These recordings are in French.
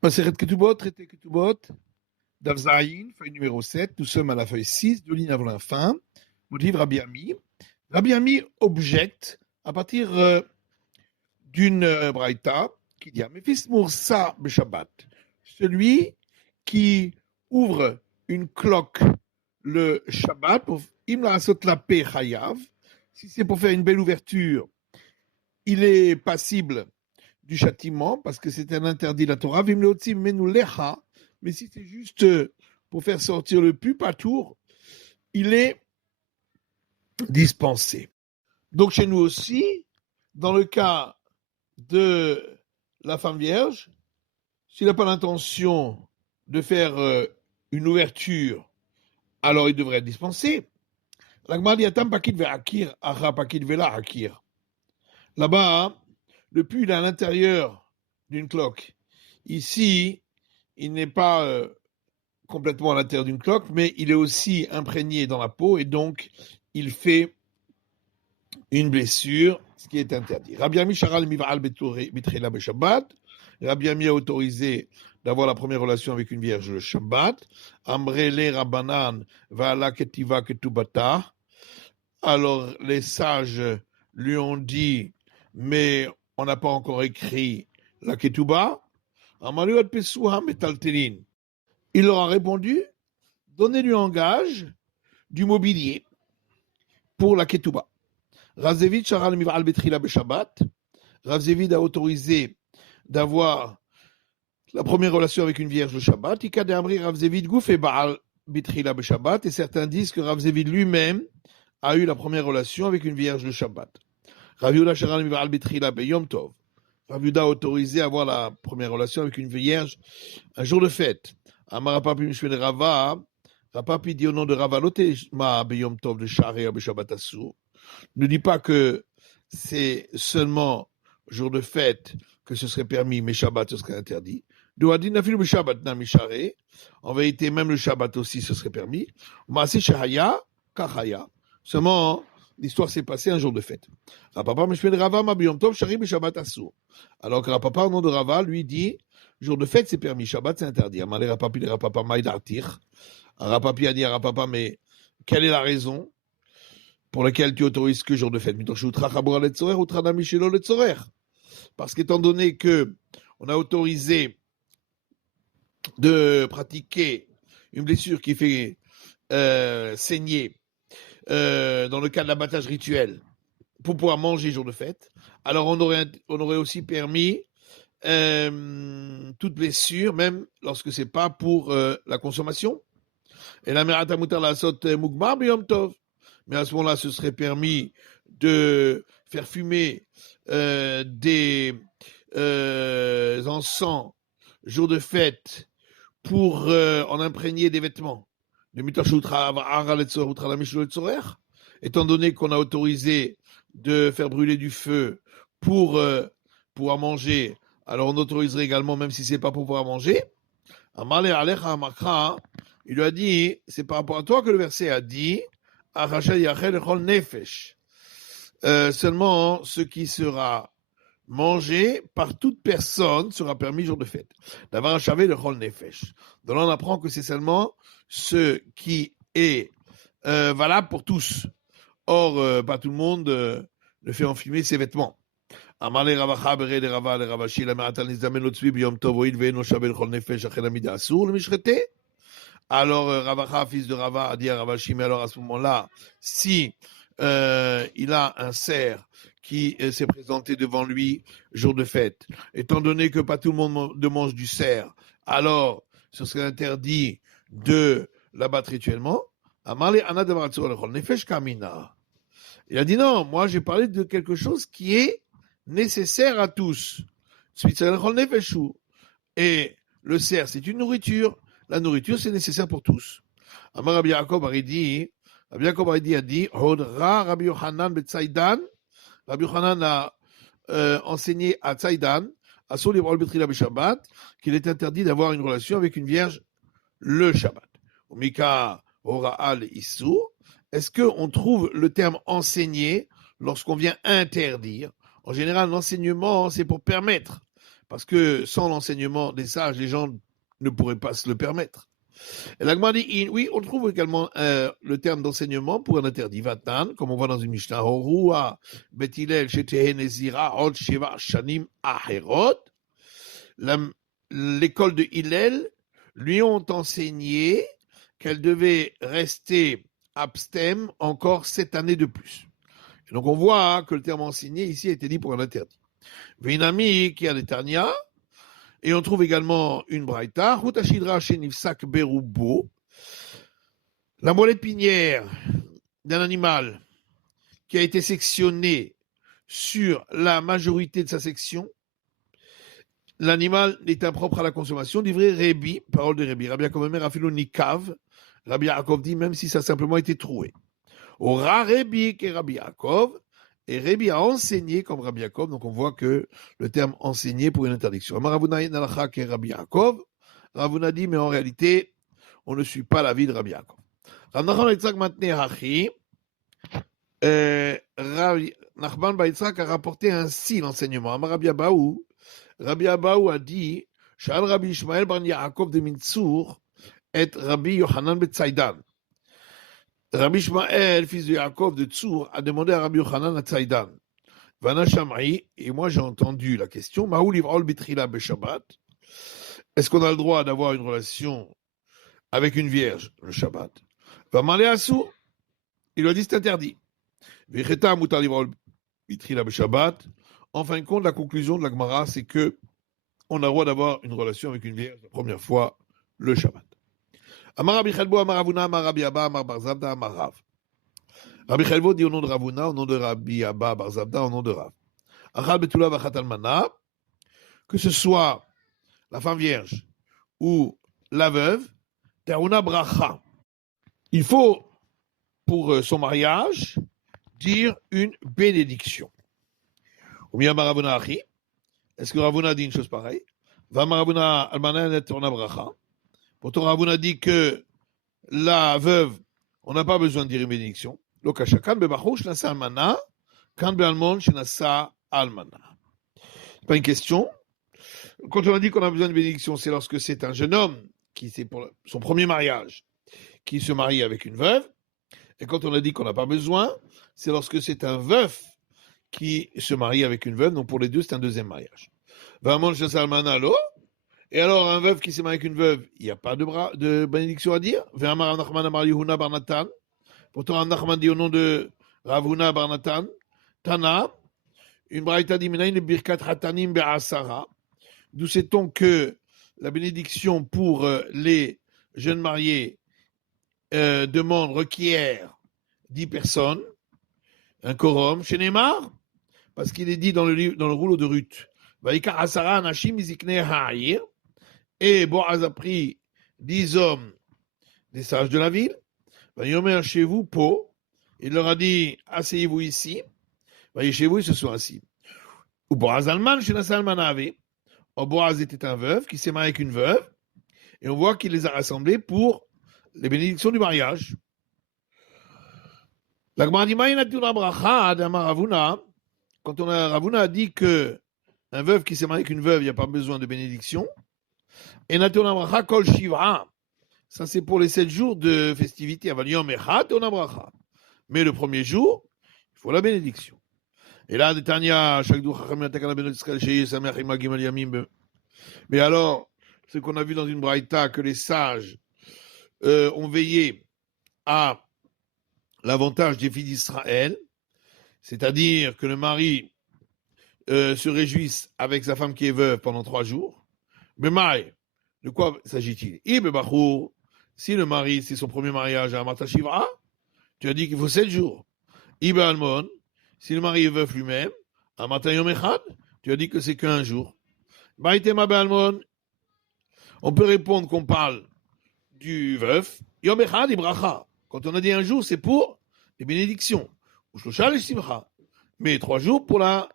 Maseret Ketubot, traité Ketubot, Daf Zayin, feuille numéro 7. Nous sommes à la feuille 6, 2 lignes avant la fin. Motiv Rabbi Ami. Rabbi Ami objecte à partir d'une braïta qui dit Mephis Moursa Beshabbat. Celui qui ouvre une cloque le Shabbat pour Imla Asot la Pe Chayav. Si c'est pour faire une belle ouverture, il est passible du châtiment parce que c'est un interdit de la Torah. Mais si c'est juste pour faire sortir le pu à tour, il est dispensé. Donc chez nous aussi, dans le cas de la femme vierge, s'il n'a pas l'intention de faire une ouverture, alors il devrait être dispensé. Là-bas, le pu est à l'intérieur d'une cloque. Ici, il n'est pas complètement à l'intérieur d'une cloque, mais il est aussi imprégné dans la peau et donc il fait une blessure, ce qui est interdit. Rabbi Ami Sharal Miv'al Bitrela Beshabbat. Rabbi Ami a autorisé d'avoir la première relation avec une vierge le Shabbat. Amrele Rabbanan Va'ala Ketiva Ketubata. Alors les sages lui ont dit, mais on n'a pas encore écrit la Ketuba. Amalu Ad Pesuha Metaltelin. Il leur a répondu, donnez-lui en gage du mobilier pour la Ketuba. Rav Zevid Sharal Miv'al Betrila Beshabbat. Rav Zevid a autorisé d'avoir la première relation avec une vierge le Shabbat. Ika de Amri Rav Zevid Gouf et Baal Betrila Beshabbat. Et certains disent que Rav Zevid lui-même a eu la première relation avec une vierge le Shabbat. Rav Yehuda Sharal Miv'al Betrila Beyom Tov. Rav Yehuda a autorisé à avoir la première relation avec une vierge un jour de fête. Amar Rapapi Mishven Rava. Rapapi dit au nom de Rava Loteshma Beyom Tov de Sharia Beshabbat Asur. Ne dis pas que c'est seulement jour de fête que ce serait permis, mais Shabbat ce serait interdit. En vérité, même le Shabbat aussi ce serait permis. Seulement, l'histoire s'est passée un jour de fête. Alors que Rapapa, au nom de Rava, lui dit, jour de fête c'est permis, Shabbat c'est interdit. Rapapi a dit à Rapapa, mais quelle est la raison pour laquelle tu autorises que jour de fête? Parce qu'étant donné que on a autorisé de pratiquer une blessure qui fait saigner dans le cas de l'abattage rituel pour pouvoir manger jour de fête, alors on aurait aussi permis toute blessure, même lorsque c'est pas pour la consommation. Et la merata mutar la sot mugmar biyom tov. Mais à ce moment-là, ce serait permis de faire fumer des encens jour de fête pour en imprégner des vêtements. Étant donné qu'on a autorisé de faire brûler du feu pour pouvoir manger, alors on autoriserait également, même si c'est pas pour pouvoir manger. Il lui a dit, c'est par rapport à toi que le verset a dit, seulement ce qui sera mangé par toute personne sera permis jour de fête. D'avoir achavé le chol nefesh. Donc là, on apprend que c'est seulement ce qui est valable pour tous. Or, pas tout le monde ne fait enfumer ses vêtements. Amale Ravacha bere le Rava le Ravashi la ma'atal nizdamen lo tzvi biyom tov oil ve'eno shavel chol nefesh achel amida asur le mishrete. Alors Ravacha, fils de Rava, a dit à Ravashi, mais alors à ce moment-là, si il a un cerf qui s'est présenté devant lui jour de fête, étant donné que pas tout le monde mange du cerf, alors ce serait interdit de l'abattre rituellement. Il a dit non, moi j'ai parlé de quelque chose qui est nécessaire à tous. Et le cerf, c'est une nourriture. La nourriture, c'est nécessaire pour tous. Amar Rabbi Yaakov Aridi a dit, Hodra Rabbi Yochanan Betsaïdan. Rabbi Yochanan a enseigné à Tsaïdan, à Soul Ibrahim Betrila Beshabbat, qu'il est interdit d'avoir une relation avec une vierge le Shabbat. Mika Hora'al Issou. Est-ce qu'on trouve le terme enseigner lorsqu'on vient interdire? En général, l'enseignement, c'est pour permettre. parce que sans l'enseignement des sages, les gens ne pourraient pas se le permettre. Et l'Agma dit, oui, on trouve également le terme d'enseignement pour un interdit. Vatan, comme on voit dans une Mishnah, Horua, Bet Hillel, Shetehen Nezira, Od Sheva Shanim Aherot. L'école de Hillel lui ont enseigné qu'elle devait rester abstème encore 7 années de plus. Et donc on voit que le terme enseigné ici a été dit pour un interdit. Vinami qui a l'Eternia, et on trouve également une braïta, Hutashidra Shenifsak Berubo, la moelle épinière d'un animal qui a été sectionné sur la majorité de sa section, l'animal est impropre à la consommation, livré Rébi, parole de Rébi. Rabbi Yaakov Omer Afilo Nikav, Rabbi Yaakov dit même si ça a simplement été troué. Au Ra Rébi qui est Rabbi Yaakov, et Rébi a enseigné comme Rabbi Yaakov, donc on voit que le terme enseigner pour une interdiction. Ravuna Nalacha qui est Rabbi Yaakov, Ravuna dit mais en réalité on ne suit pas l'avis de Rabbi Yaakov. Rav Nachman Yitzhak Matneh Hachi, Nachman Bar Yitzhak a rapporté ainsi l'enseignement. Amar Rabbi Abaou a dit Shal Rabbi Ishmael bar Yaakov de Mintzur et Rabbi Yochanan Betzaidan. Rabbi Ishmael, fils de Yaakov de Tzur, a demandé à Rabbi Yochanan à Tzaidan. Vana Shamai, et moi j'ai entendu la question Maou livrol bitrila beshabbat. Est-ce qu'on a le droit d'avoir une relation avec une vierge le Shabbat? Va m'aller à Sour. Il lui a dit c'est interdit. Vecheta mutar livrol bitrila beshabbat. En fin de compte, la conclusion de la Gemara, c'est que on a le droit d'avoir une relation avec une vierge la première fois le Shabbat. Amar Rabbi Chelbo, Amar Ravuna, Amar Rabbi Abba, Amar Bar Zabda, Amar Rav. Rabbi Chelbo dit au nom de Ravuna, au nom de Rabbi Abba, Bar Zabda, au nom de Rav. Achal Betula Vachat Almana, que ce soit la femme vierge ou la veuve, Teruna Bracha. Il faut, pour son mariage, dire une bénédiction. Ou bien Ravuna Achi. Est-ce que Ravuna dit une chose pareille? Va Ravuna Almana et Teruna Bracha. Pourtant, Ravuna dit que la veuve, on n'a pas besoin de dire une bénédiction. C'est pas une question. Quand on a dit qu'on a besoin de bénédiction, c'est lorsque c'est un jeune homme qui c'est pour son premier mariage, qui se marie avec une veuve. Et quand on a dit qu'on n'a pas besoin, c'est lorsque c'est un veuf qui se marie avec une veuve. Donc pour les deux, c'est un deuxième mariage. Et alors, un veuf qui s'est marié avec une veuve, il n'y a pas de bénédiction à dire. Pourtant, Nachman dit au nom de Ravuna Barnatan, Tana, une braïta dit Menaïn birkat hatanim be'asara. D'où sait-on que la bénédiction pour les jeunes mariés requiert 10 personnes, un quorum, chez Neymar, parce qu'il est dit dans le rouleau de Ruth, Vaikar Asara Anashim Izikne Ha'ir. Et Boaz a pris 10 hommes des sages de la ville. Yomer chez vous, Po. Il leur a dit, asseyez-vous ici. Chez vous, ils se sont assis. Ou Boaz Alman, chez Nassalman avait. Boaz était un veuf qui s'est marié avec une veuve. Et on voit qu'il les a rassemblés pour les bénédictions du mariage. La Gemara dit, quand Ravuna a dit que un veuf qui s'est marié avec une veuve, il n'y a pas besoin de bénédiction. Et Nationabracha Kol Shivra, ça c'est pour les 7 jours de festivité. Mais le premier jour, il faut la bénédiction. Et là, mais alors, ce qu'on a vu dans une braïta, que les sages ont veillé à l'avantage des filles d'Israël, c'est-à-dire que le mari se réjouisse avec sa femme qui est veuve pendant 3 jours. Mais de quoi s'agit-il? Si le mari, c'est son premier mariage à Amata Shivra, tu as dit qu'il faut 7 jours. Iba Almon, si le mari est veuf lui-même, Amata Yom Echad, tu as dit que c'est qu'un jour. Baïtema Almon, on peut répondre qu'on parle du veuf, Yom Echad Ibracha. Quand on a dit un jour, c'est pour les bénédictions. Mais 3 jours pour la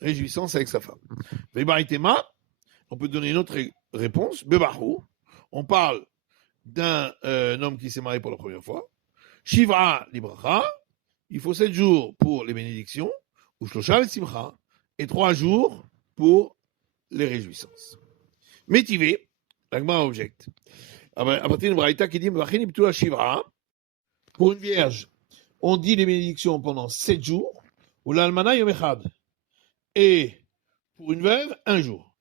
réjouissance avec sa femme. Baïtema, on peut donner une autre réponse. Bebarou, on parle d'un homme qui s'est marié pour la première fois. Shivra libracha, il faut 7 jours pour les bénédictions. Ou shlosha simcha, et 3 jours pour les réjouissances. Métivé, la Gemara objecte. À partir d'une braïta qui dit pour une vierge, on dit les bénédictions pendant 7 jours, ou l'almana yom echad, et pour une veuve, 1 jour.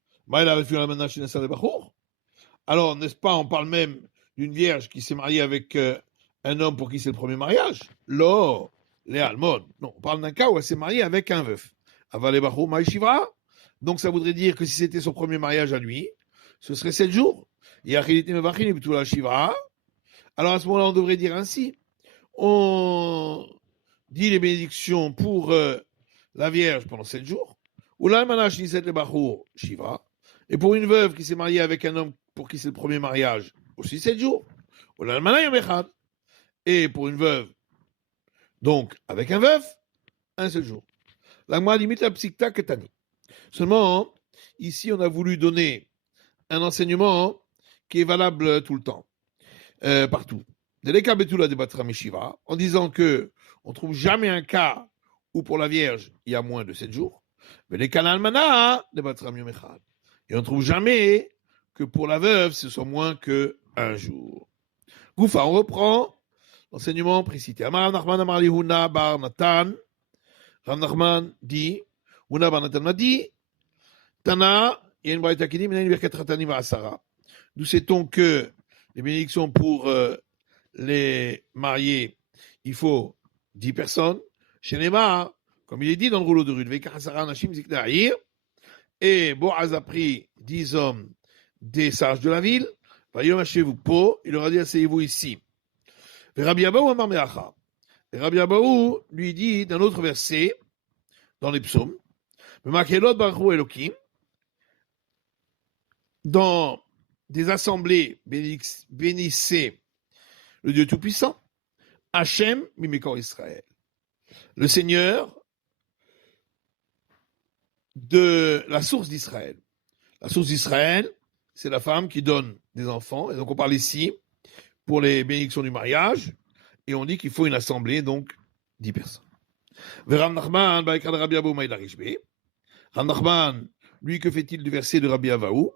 Alors, n'est-ce pas, on parle même d'une vierge qui s'est mariée avec un homme pour qui c'est le premier mariage. Lo, les Almon. Non, on parle d'un cas où elle s'est mariée avec un veuf. Avalebachou maïshivra. Donc, ça voudrait dire que si c'était son premier mariage à lui, ce serait 7 jours. Alors, à ce moment-là, on devrait dire ainsi. On dit les bénédictions pour la vierge pendant 7 jours. Ou l'almanach niset le bachur shivra. Et pour une veuve qui s'est mariée avec un homme pour qui c'est le premier mariage, aussi 7 jours. Ou l'almanach yom echad. Et pour une veuve, donc avec un veuf, un seul jour. La Gemara limite la psikta ketani. Seulement, ici, on a voulu donner un enseignement qui est valable tout le temps, partout. En disant que on trouve jamais un cas où pour la Vierge il y a moins de 7 jours, mais les kanalmana et on trouve jamais que pour la veuve ce soit moins que un jour. Goufa, on reprend l'enseignement précité. Amar Nachman Amar li Huna bar Natan. Rav Nachman dit, Huna bar Natan m'a dit, Tana, il y a une braïta qui dit, Menaïn Birkat Ratani va Asara. D'où sait-on que les bénédictions pour les mariés, il faut 10 personnes. Chez Nema, comme il est dit dans le rouleau de Rude, et Boaz a pris 10 hommes des sages de la ville. Il leur a dit, asseyez-vous ici. Et Rabbi Abaou lui dit d'un autre verset, dans les psaumes, dans des assemblées, bénissez le Dieu Tout-Puissant, Hachem Mimekor Israël, le Seigneur de la source d'Israël. La source d'Israël, c'est la femme qui donne des enfants, et donc on parle ici pour les bénédictions du mariage, et on dit qu'il faut une assemblée, donc 10 personnes. Rav Nachman, lui, que fait-il du verset de Rabbi Avaou?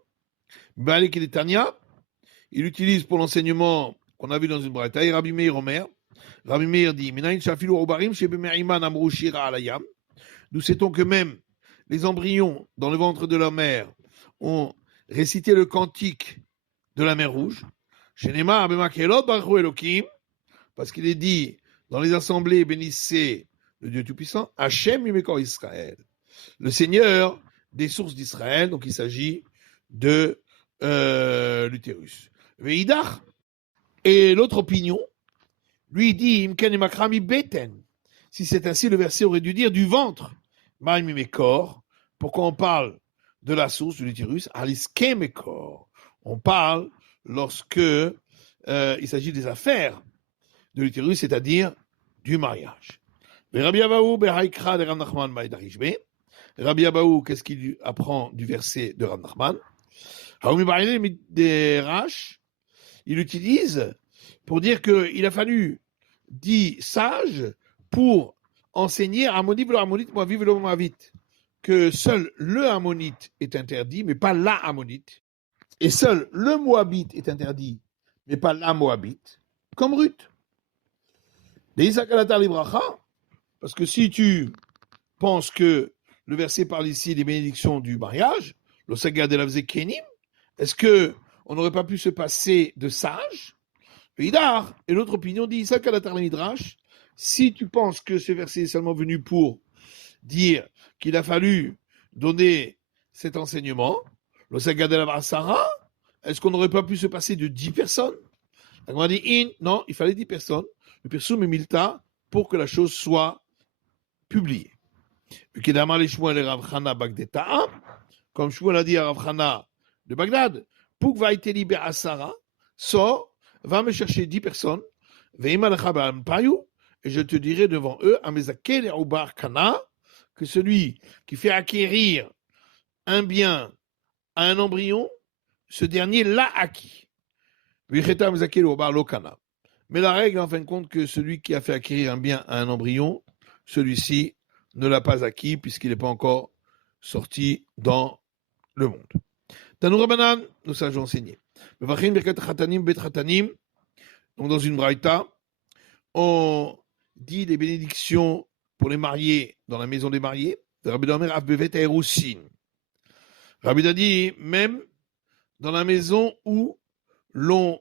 Il utilise pour l'enseignement qu'on a vu dans une braïta, et Rabbi Meir Omer. Rabbi Meir dit, d'où sait-on que même les embryons dans le ventre de la mère ont récité le cantique de la mer Rouge. Parce qu'il est dit dans les assemblées, bénissez le Dieu Tout-Puissant, Hachem Mimekor Israël, le Seigneur des sources d'Israël. Donc il s'agit de l'utérus. Veidach, et l'autre opinion, lui dit, Imken Makrami Beten. Si c'est ainsi, le verset aurait dû dire du ventre. Maïm Mimekor. Pourquoi on parle de la source de l'utérus? Aliskemekor. On parle lorsque il s'agit des affaires de l'utérus, c'est-à-dire du mariage. Rabbi Abaou, Behaikra de Rav Nachman Maïdarishbe. Rabbi Abaou, qu'est-ce qu'il apprend du verset de Rav Nachman? Il utilise pour dire qu'il a fallu 10 sages pour enseigner Ammonite v'lo Ammonite, Moavi v'lo Moavite, que seul le Ammonite est interdit, mais pas la Ammonite, et seul le Moabite est interdit, mais pas la Moabite, comme Ruth. Parce que si tu penses que le verset parle ici des bénédictions du mariage, est-ce que on n'aurait pas pu se passer de sages? Et l'autre opinion dit, si tu penses que ce verset est seulement venu pour dire qu'il a fallu donner cet enseignement, est-ce qu'on n'aurait pas pu se passer de 10 personnes? On a dit, non, il fallait 10 personnes, le Pirsum et Milta, pour que la chose soit publiée. Comme Shmuel a dit à Rav Chana de Bagdad, pour va être libéré à Sarah, sors, va me chercher 10 personnes, et je te dirai devant eux, que celui qui fait acquérir un bien à un embryon, ce dernier l'a acquis. Mais la règle, en fin de compte, que celui qui a fait acquérir un bien à un embryon, celui-ci ne l'a pas acquis puisqu'il n'est pas encore sorti dans le monde. Tanou Rabanan, nous sages enseigner. Donc dans une braïta, on dit les bénédictions pour les mariés dans la maison des mariés. Rabbi a dit même dans la maison où l'on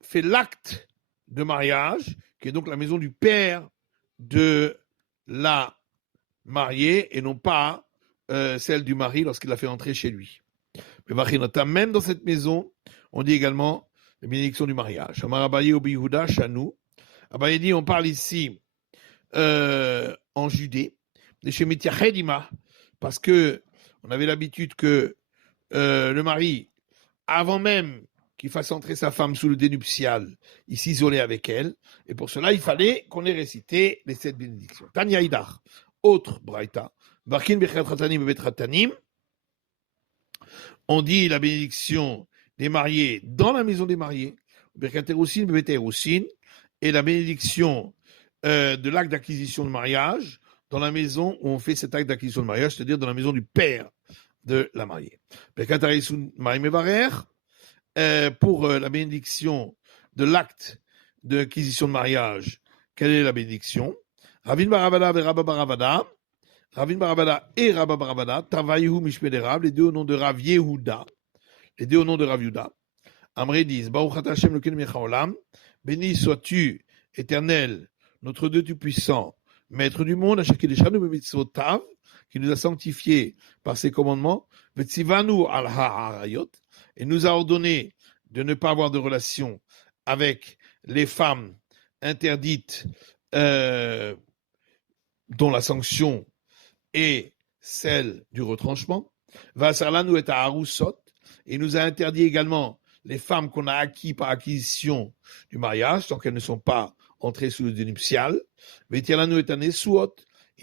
fait l'acte de mariage, qui est donc la maison du père de la mariée et non pas celle du mari lorsqu'il l'a fait entrer chez lui. Mais même dans cette maison, on dit également la bénédiction du mariage. Amar Abaye ou Yehuda, Chanou. Abaye dit, on parle ici en Judée, de chez Metiachedima, parce que on avait l'habitude que le mari, avant même qu'il fasse entrer sa femme sous le dénuptial, il s'isolait avec elle, et pour cela, il fallait qu'on ait récité les 7 bénédictions. Tanya Idar, autre braïta, Barkin Bechat Ratanim Bet Ratanim, on dit la bénédiction des mariés dans la maison des mariés, Berkat Erousin Bet Erousin, et la bénédiction de l'acte d'acquisition de mariage dans la maison où on fait cet acte d'acquisition de mariage, c'est-à-dire dans la maison du père de la mariée. Pour la bénédiction de l'acte d'acquisition de mariage, quelle est la bénédiction? Ravin Baravada et Rabba Baravada, Ravin Baravada et Rabba Baravada, Tavayihu Mishmederav, les deux au nom de Rav Yehuda, les deux au nom de Rav Yehuda. Amré disent, Baruch Ata Hashem Elokeinu Melech Haolam, béni sois-tu, Éternel, notre Dieu Tout-Puissant, Maître du monde, qui nous a sanctifiés par ses commandements, et nous a ordonné de ne pas avoir de relation avec les femmes interdites dont la sanction est celle du retranchement. Et nous a interdit également les femmes qu'on a acquises par acquisition du mariage, tant qu'elles ne sont pas entrées sous le dénuptial. Il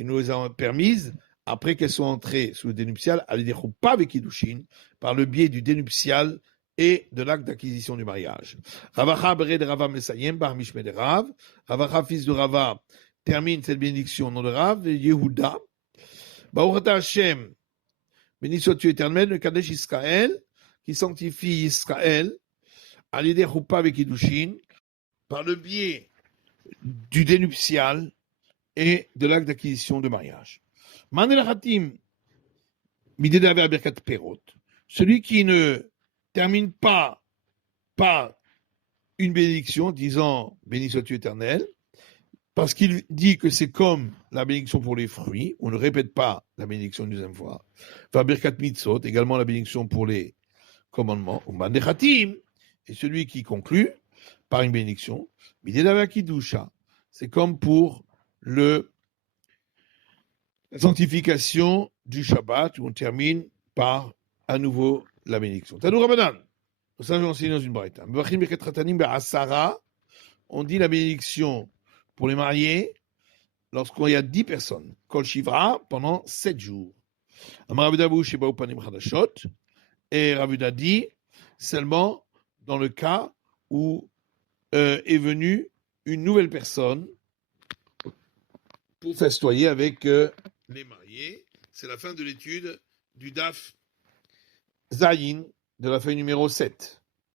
nous les a permises, après qu'elles sont entrées sous le dénuptial, à les dire pas avec Kiddushin, par le biais du dénuptial et de l'acte d'acquisition du mariage. Ravacha Bered Rava Mesayem Bar Mishmed Rav. Ravacha, fils de Rava, termine cette bénédiction au nom de Rav, Yehuda. Baruch Ata Hashem, béni sois-tu éternel, le Kadesh Israël, qui sanctifie Israël, à l'idée Choupa avec Kiddushin, par le biais du dénuptial et de l'acte d'acquisition de mariage. Celui qui ne termine pas par une bénédiction disant béni sois-tu éternel, parce qu'il dit que c'est comme la bénédiction pour les fruits, on ne répète pas la bénédiction une deuxième fois. Birkat mitzvot, également la bénédiction pour les commandements. Et celui qui conclut par une bénédiction, c'est comme pour la sanctification du Shabbat, où on termine par à nouveau la bénédiction. Tanou Rabanan, ça j'ai enseigné dans une braïta. On dit la bénédiction pour les mariés lorsqu'il y a 10 personnes. Kol Shivra pendant 7 jours. Et Ravuda dit seulement dans le cas où est venue une nouvelle personne pour festoyer avec les mariés. C'est la fin de l'étude du Daf Zayin de la feuille numéro 7.